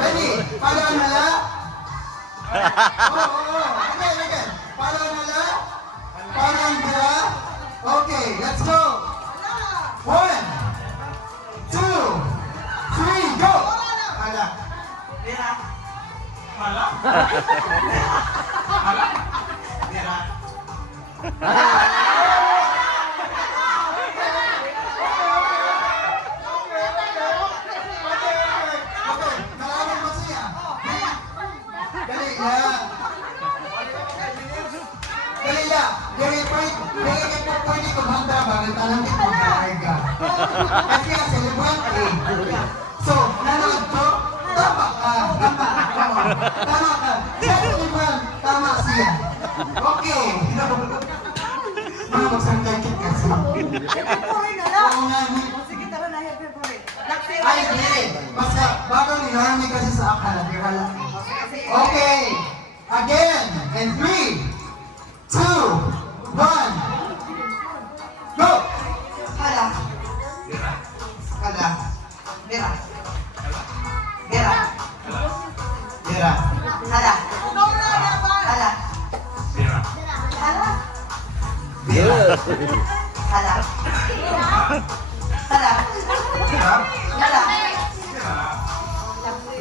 Ready? Follow na lang. Oo. Again. Follow na lang. Follow na lang. Okay, let's go. 1, 2, 3, go! Hala. Mira. Hala? Hala? Mira. Okay, maraming masaya. Dali lang. Dali lang. Dali ka pwede kumanda ba? Nagtalang din magkakarga. Kasi nga, celebrant eh. So, nanood ko, tama ka. Tama ka. Siya celebrant, tama siya. Okay. Mga magsangkakit kasi. Puri na lang. Oo nga, Sige, tara na, happy puri. ay, hindi. Basta, bago nilarami kasi sa akala, di wala. Okay. Again. And 3, 2, 1. Go! Hala. Hala. Mira. Mira. Tira. Hala. Hala. Mira. Hala. Tira. Hala. Hala. Tira. Hala.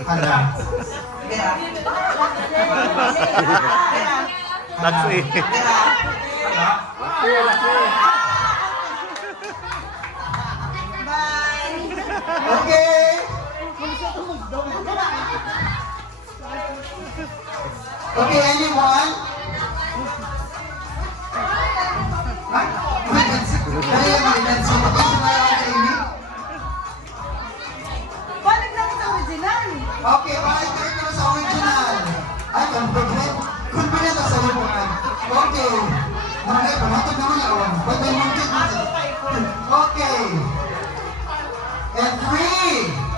Hala. Mira. Taxi. Mira. Bye. Okay. Okay, anyone? Huh? Balik lang sa original. Okay, balik tayo na sa original. Ay, confident. Confident sa lipunan. Okay. Malay, pamatod naman yung awan. Pwede mong kit. Okay. And 3,